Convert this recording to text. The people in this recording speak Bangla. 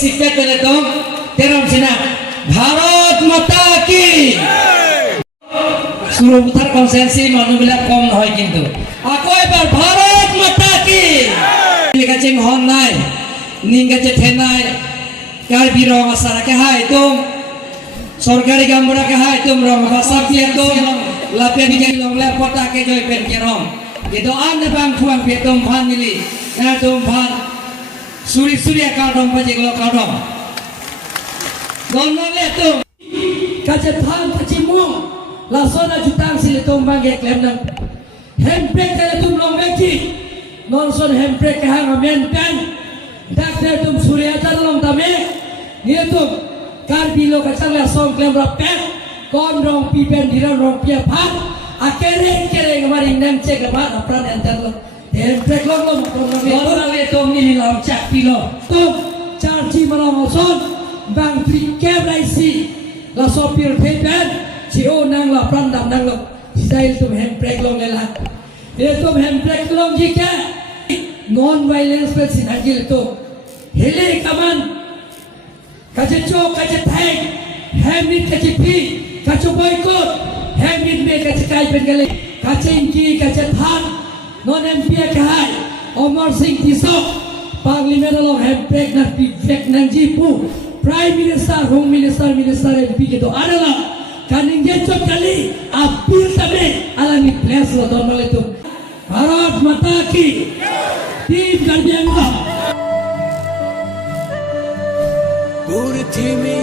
sikap teletong terom sina Bharat Mata ki suruh putar konsensi মানুষবিলাক কম হয় কিন্তু আকৌ এবাৰ ভাৰত মাতা কি লিখাছে হন নাই নিংগাছে ঠেনাই কার বিরং আসারাকে হাই তুম সরকারি গামবুড়াকে হাই তুম রং ভাষা পিয়া তুম লাপে বিজয় লংলা পটাকে জয় pen K wrong itu anda bang tuang pietum van mili na tum van suri suri kadong paje lo kadong don le tum kaje than kacimu la sona jutang sile tum bang ge klem nang handbrake kale tum long beki non son handbrake ha ngamen kan dak ne tum suri ajar long tame ni tum kar bilo kacang la song klem ra pek kon rong pi pen dira rong pia phat akhirnya kemarin nemcek lepas apran enter lo, nemcek lo orang le tom ni lam cak pilo, tom charci malam son, bang tri kebraisi, la sopir pepen, cio nang la apran dam nang lo, style tom handbrake lo lela, tom handbrake lo jika non violence pe sinajil tom, hele kaman, kaje cok kaje tag, hamit kaje pi, kaje boykot. Hemit me kace kai pengale kace inki kace than non empia kai Omar Singh Tisok parliament lo handbrake na pivek nang jipu prime minister home minister MP ke to adalah kaning jecok kali apil tabe alani place lo normal itu Bharat Mata ki tim karbianga purthimi